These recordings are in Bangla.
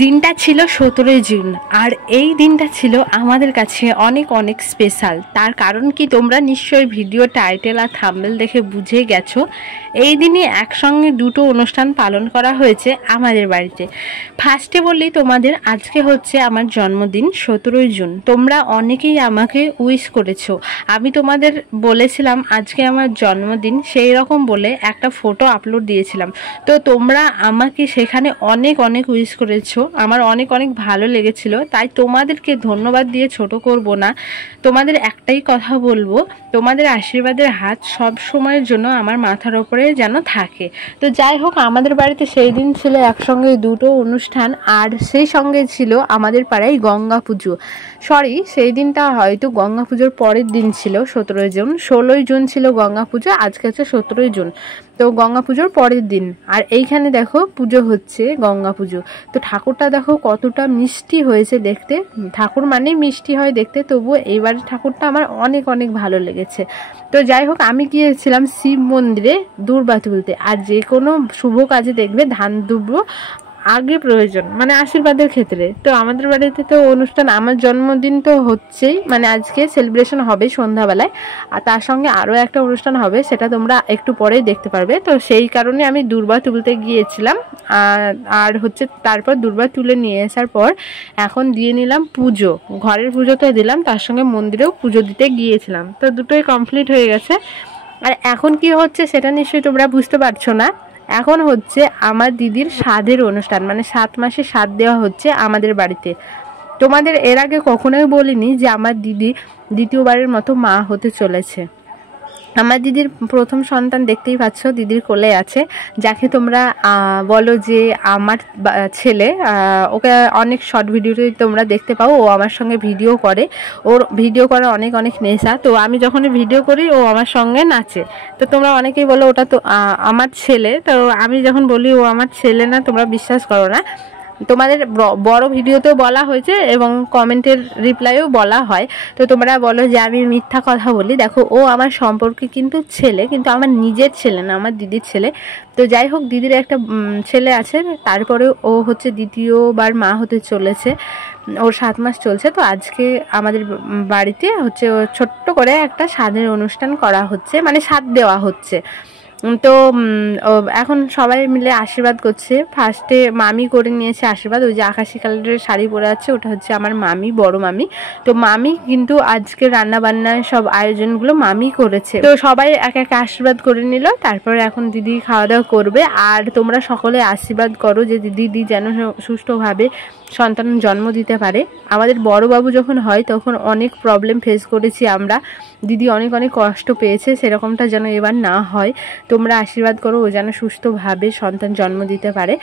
দিনটা ছিল 17 জুন আর এই দিনটা ছিল আমাদের কাছে অনেক অনেক স্পেশাল। তার কারণ কি তোমরা নিশ্চয়ই ভিডিও টাইটেল আর থাম্বনেল দেখে বুঝে গেছো। এই দিনে একসঙ্গে দুটো অনুষ্ঠান পালন করা হয়েছে আমাদের বাড়িতে। ফার্স্টে বললি তোমাদের আজকে হচ্ছে আমার জন্মদিন 17 জুন। তোমরা অনেকেই আমাকে উইশ করেছো। আমি তোমাদের বলেছিলাম আজকে আমার জন্মদিন, সেই রকম বলে একটা ফটো আপলোড দিয়েছিলাম। তো তোমরা আমাকে সেখানে অনেক অনেক উইশ করেছো, আমার অনেক অনেক ভালো লেগেছিল। তাই তোমাদেরকে ধন্যবাদ দিয়ে ছোট করব না। তোমাদের একটাই কথা বলবো, তোমাদের আশীর্বাদের হাত সব সময়ের জন্য আমার মাথার ওপরে যেন থাকে। তো যাই হোক, আমাদের বাড়িতে সেই দিন ছিল একসঙ্গে দুটো অনুষ্ঠান, আর সেই সঙ্গে ছিল আমাদের পাড়ায় গঙ্গা পুজো। সেই দিনটা হয়তো গঙ্গা পুজোর পরের দিন ছিল 17 জুন। 16 জুন ছিল গঙ্গা পুজো, আজকে হচ্ছে 17 জুন। তো গঙ্গা পুজোর পরের দিন, আর এইখানে দেখো পুজো হচ্ছে গঙ্গা পুজো। তো ঠাকুরটা দেখো কতটা মিষ্টি হয়েছে দেখতে। ঠাকুর মানে মিষ্টি হয় দেখতে, তবুও এইবারের ঠাকুরটা আমার অনেক অনেক ভালো লেগেছে। তো যাই হোক, আমি গিয়েছিলাম শিব মন্দিরে দূর্বা তুলতে। আর যে কোনো শুভ কাজে দেখবে ধান দুব্র আগে প্রয়োজন, মানে আশীর্বাদের ক্ষেত্রে। তো আমাদের বাড়িতে তো অনুষ্ঠান, আমার জন্মদিন তো হচ্ছেই, মানে আজকে সেলিব্রেশন হবে সন্ধ্যাবেলায়, আর তার সঙ্গে আরও একটা অনুষ্ঠান হবে, সেটা তোমরা একটু পরেই দেখতে পারবে। তো সেই কারণে আমি দূর্বা তুলতে গিয়েছিলাম। আর হচ্ছে তারপর দূর্বা তুলে নিয়ে আসার পর এখন দিয়ে নিলাম পুজো। ঘরের পুজো তো দিলাম, তার সঙ্গে মন্দিরেও পুজো দিতে গিয়েছিলাম। তো দুটোই কমপ্লিট হয়ে গেছে। আর এখন কি হচ্ছে সেটা নিশ্চয়ই তোমরা বুঝতে পারছো না। এখন হচ্ছে আমার দিদির সাধের অনুষ্ঠান, মানে 7 মাসে সাধ দেওয়া হচ্ছে আমাদের বাড়িতে। তোমাদের এর আগে কখনোই বলিনি যে আমার দিদি দ্বিতীয়বারের মতো মা হতে চলেছে। আমার দিদির প্রথম সন্তান দেখতেই পাচ্ছ, দিদির কোলে আছে, যাকে তোমরা বলো যে আমার ছেলে। ওকে অনেক শর্ট ভিডিওতে তোমরা দেখতে পাও, ও আমার সঙ্গে ভিডিও করে। ওর ভিডিও করার অনেক অনেক নেশা। তো আমি যখনই ভিডিও করি ও আমার সঙ্গে নাচে। তো তোমরা অনেকেই বলো ওটা তো আমার ছেলে। তো আমি যখন বলি ও আমার ছেলে না, তোমরা বিশ্বাস করো না। তোমাদের বড় ভিডিওতেও বলা হয়েছে এবং কমেন্টের রিপ্লাইও বলা হয়। তো তোমরা বলো যে আমি মিথ্যা কথা বলি। দেখো, ও আমার সম্পর্কে কিন্তু ছেলে, কিন্তু আমার নিজের ছেলে না, আমার দিদির ছেলে। তো যাই হোক, দিদির একটা ছেলে আছে, তারপরে ও হচ্ছে দ্বিতীয়বার মা হতে চলেছে। ওর 7 মাস চলছে। তো আজকে আমাদের বাড়িতে হচ্ছে ছোট্ট করে একটা সাধের অনুষ্ঠান করা হচ্ছে, মানে সাধ দেওয়া হচ্ছে। তো এখন সবাই মিলে আশীর্বাদ করছে। ফার্স্টে মামি করে নিয়েছে আশীর্বাদ। ওই যে আকাশি কালারের শাড়ি পরে আছে, ওটা হচ্ছে আমার মামি, বড় মামি। তো মামি কিন্তু আজকে রান্না বান্নার সব আয়োজনগুলো মামি করেছে। তো সবাই এক এক আশীর্বাদ করে নিল। তারপরে এখন দিদি খাওয়া দাওয়া করবে। আর তোমরা সকলে আশীর্বাদ করো যে দিদি যেন সুষ্ঠুভাবে সন্তান জন্ম দিতে পারে। আমাদের বড় বাবু যখন হয় তখন অনেক প্রবলেম ফেস করেছি আমরা, দিদি অনেক অনেক কষ্ট পেয়েছে, সেরকমটা যেন এবার না হয়। তোমরা আশীর্বাদ করো ও যেন সুস্থভাবে সন্তান জন্ম দিতে পারে।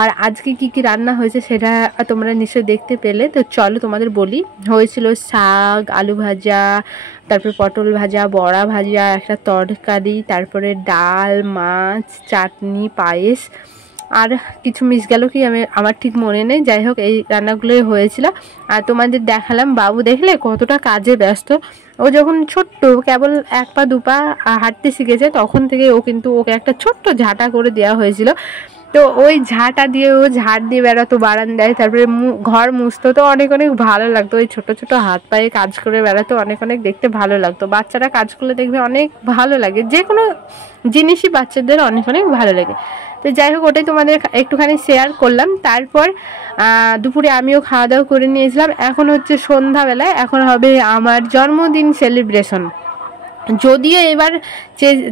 আর আজকে কি কি রান্না হয়েছে সেটা তোমরা নিশ্চয়ই দেখতে পেলে। তো চলো তোমাদের বলি। হয়েছিল শাক, আলু ভাজা, তারপরে পটল ভাজা, বড়া ভাজা, একটা তরকারি, তারপরে ডাল, মাছ, চাটনি, পায়েস, আর কিছু মিস গেল কি আমার ঠিক মনে নেই। যাই হোক, এই রান্নাগুলোই হয়েছিল। আর তোমাদের দেখালাম, বাবু দেখলে কতটা কাজে ব্যস্ত। ও যখন ছোট্ট, কেবল 1 পা 2 পা হাঁটতে শিখেছে, তখন থেকে ওকে একটা ছোট্ট ঝাঁটা করে দেওয়া হয়েছিল। তো ওই ঝাঁটা দিয়ে ও ঝাড় দিয়ে বেড়াতো বারান্দায়, তারপরে ঘর মুছতো। তো অনেক অনেক ভালো লাগতো, ওই ছোট ছোট হাত পায়ে কাজ করে বেড়াতো, অনেক অনেক দেখতে ভালো লাগতো। বাচ্চারা কাজ করলে দেখবে অনেক ভালো লাগে, যে কোনো জিনিসই বাচ্চাদের অনেক অনেক ভালো লাগে। তো যাই হোক, ওটাই তোমাদের একটুখানি শেয়ার করলাম। তারপর দুপুরে আমিও খাওয়া দাওয়া করে নিয়েছিলাম। এখন হচ্ছে সন্ধ্যাবেলায়, এখন হবে আমার জন্মদিন সেলিব্রেশন। যদিও এবার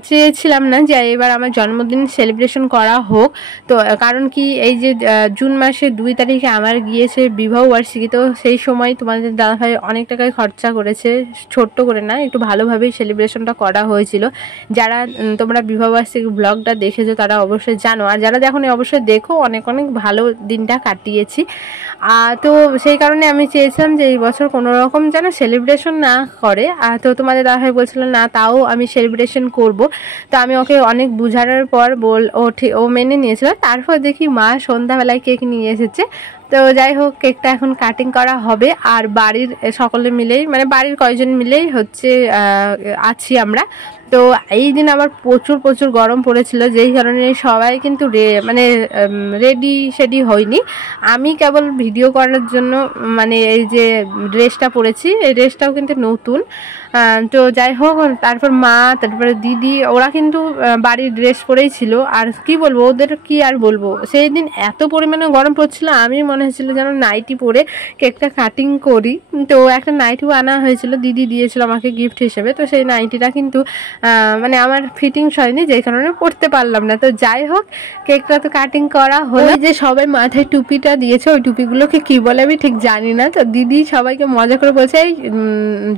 চেয়েছিলাম না যে এবার আমার জন্মদিন সেলিব্রেশন করা হোক। তো কারণ কি, এই যে জুন মাসের 2 তারিখে আমার গিয়েছে বিবাহবার্ষিকী। তো সেই সময় তোমাদের দাদাভাই অনেক টাকায় খরচা করেছে, ছোট্ট করে না, একটু ভালোভাবেই সেলিব্রেশনটা করা হয়েছিল। যারা তোমরা বিবাহবার্ষিকী ব্লগটা দেখেছো তারা অবশ্যই জানো, আর যারা দেখো অবশ্যই দেখো। অনেক অনেক ভালো দিনটা কাটিয়েছি। তো সেই কারণে আমি চেয়েছিলাম যে এই বছর কোনো রকম যেন সেলিব্রেশন না করে। তো তোমাদের দাদাভাই বলছিল না, তাও আমি সেলিব্রেশন করব। তো আমি ওকে অনেক বুঝানোর পর ও মেনে নিয়েছিল। তারপর দেখি মা সন্ধ্যাবেলায় কেক নিয়ে এসেছে। তো যাই হোক কেকটা এখন কাটিং করা হবে। আর বাড়ির সকলে মিলেই মানে বাড়ির কয়েকজন মিলেই হচ্ছে আছি আমরা। তো এই দিন আবার প্রচুর প্রচুর গরম পড়েছিল, যেই কারণে সবাই কিন্তু মানে রেডি হয়নি। আমি কেবল ভিডিও করার জন্য মানে এই যে ড্রেসটা পরেছি, এই ড্রেসটাও কিন্তু নতুন। তো যাই হোক তারপর মা তারপরে দিদি ওরা কিন্তু বাড়ির ড্রেস পরেই ছিল। আর কি বলবো ওদের কি আর বলবো, সেই দিন এত পরিমাণে গরম পড়ছিল আমি মনে হয়েছিল যেন নাইটি পরে কেকটা কাটিং করি। তো একটা নাইটিও আনা হয়েছিল, দিদি দিয়েছিল আমাকে গিফট হিসেবে। তো সেই নাইটিটা কিন্তু মানে আমার ফিটিংস হয়নি, যেই কারণে পরতে পারলাম না। তো যাই হোক কেকটা তো কাটিং করা হলো। যে সবাই মাথায় টুপিটা দিয়েছে, ওই টুপিগুলোকে কি বলে আমি ঠিক জানি না। তো দিদি সবাইকে মজা করে বলছে এই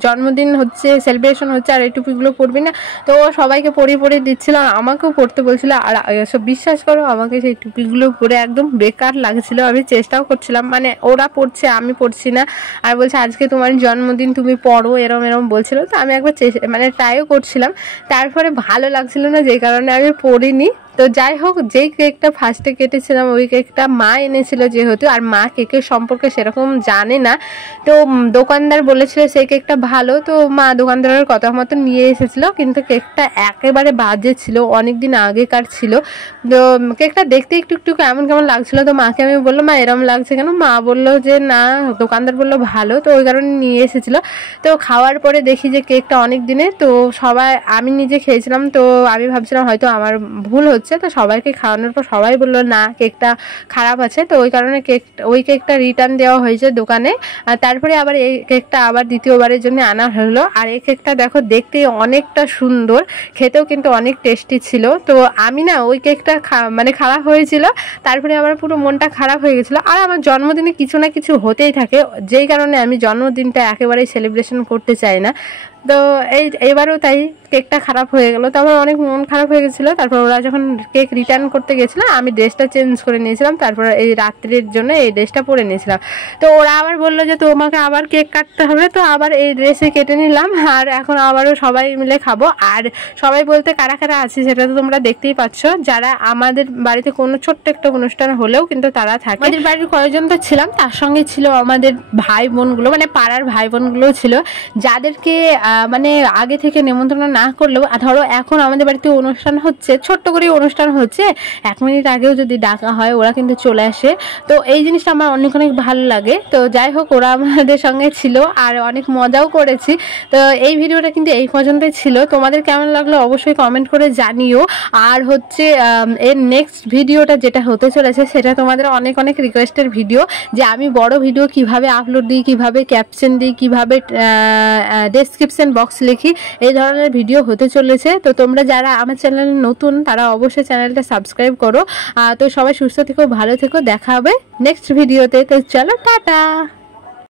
জন্মদিন হচ্ছে, সেলিব্রেশন হচ্ছে, আর এই টুপিগুলো পরবি না। তো ও সবাইকে পরিয়ে দিচ্ছিল আর আমাকেও পরতে বলছিল। আর সব বিশ্বাস করো আমাকে সেই টুপিগুলো পরে একদম বেকার লাগছিল। আমি চেষ্টাও করছিলাম, মানে ওরা পরছে আমি পরছি না, আর বলছে আজকে তোমার জন্মদিন তুমি পরো, এরম বলছিল। তো আমি একবার মানে ট্রাইও করছিলাম, তারপরে ভালো লাগছিল না, যেই কারণে আমি পরিনি। তো যাই হোক যেই কেকটা ফার্স্টে কেটেছিলাম ওই কেকটা মা এনেছিল যেহেতু, আর মা কেকের সম্পর্কে সেরকম জানে না। তো দোকানদার বলেছিল সেই কেকটা ভালো, তো মা দোকানদারের কথা মতো নিয়ে এসেছিল, কিন্তু কেকটা একেবারে বাজে ছিল, অনেক দিন আগেকার ছিল। তো কেকটা দেখতে একটু কেমন লাগছিল। তো মাকে আমি বললাম মা এরম লাগছে কেন? মা বললো যে না, দোকানদার বললো ভালো, তো ওই কারণে নিয়ে এসেছিল। তো খাওয়ার পরে দেখি যে কেকটা অনেক দিনের, তো সবাই আমি নিজে খেয়েছিলাম, তো আমি ভাবছিলাম হয়তো আমার ভুল হচ্ছে। তো সবাইকে খাওয়ানোর পর সবাই বললো না কেকটা খারাপ আছে, তো ওই কারণে ওই কেকটা রিটার্ন দেওয়া হয়েছে দোকানে। আর তারপরে আবার এই কেকটা আবার দ্বিতীয়বারের জন্য আনা হলো। আর এই কেকটা দেখো দেখতে অনেকটা সুন্দর, খেতেও কিন্তু অনেক টেস্টি ছিল। তো আমি না ওই কেকটা মানে খারাপ হয়েছিল, তারপরে আমার পুরো মনটা খারাপ হয়ে গেছিলো। আর আমার জন্মদিনে কিছু না কিছু হতেই থাকে, যেই কারণে আমি জন্মদিনটা একেবারেই সেলিব্রেশন করতে চাই না। তো এবারও তাই কেকটা খারাপ হয়ে গেল, তো আমার অনেক মন খারাপ হয়ে গেছিলো। তারপর ওরা যখন কেক রিটার্ন করতে গেছিলো আমি ড্রেসটা চেঞ্জ করে নিয়েছিলাম, তারপর এই রাত্রির জন্য এই ড্রেসটা পরে নিয়েছিলাম। তো ওরা আবার বললো যে তোমাকে আবার কেক কাটতে হবে, তো আবার এই ড্রেসে কেটে নিলাম। আর এখন আবারও সবাই মিলে খাবো। আর সবাই বলতে কারা কারা আছে সেটা তো তোমরা দেখতেই পাচ্ছ, যারা আমাদের বাড়িতে কোনো ছোট্ট একটা অনুষ্ঠান হলেও কিন্তু তারা থাকে। আমাদের বাড়ির কয়েকজন তো ছিলাম, তার সঙ্গে ছিল আমাদের ভাই বোনগুলো, মানে পাড়ার ভাই বোনগুলোও ছিল, যাদেরকে মানে আগে থেকে নিমন্ত্রণ না করলেও ধরো এখন আমাদের বাড়িতে অনুষ্ঠান হচ্ছে, ছোট্ট করে অনুষ্ঠান হচ্ছে, 1 মিনিট আগেও যদি ডাকা হয় ওরা কিন্তু চলে আসে। তো এই জিনিসটা আমার অনেক ভালো লাগে। তো যাই হোক ওরা আমাদের সঙ্গে ছিল আর অনেক মজাও করেছি। তো এই ভিডিওটা কিন্তু এই পর্যন্তই ছিল, তোমাদের কেমন লাগলো অবশ্যই কমেন্ট করে জানিও। আর হচ্ছে এর নেক্সট ভিডিওটা যেটা হতে চলেছে সেটা তোমাদের অনেক রিকোয়েস্টের ভিডিও, যে আমি বড় ভিডিও কিভাবে আপলোড দিই, কিভাবে ক্যাপশন দিই, কিভাবে ডেসক্রিপশন বক্স লিখি, এই ধরনের ভিডিও হতে চলেছে। তো তোমরা যারা আমার চ্যানেলে নতুন তারা অবশ্যই চ্যানেলটা সাবস্ক্রাইব করো। তো সবাই সুস্থ থেকো, ভালো থেকো, দেখা হবে নেক্সট ভিডিওতে। তো চলো টাটা।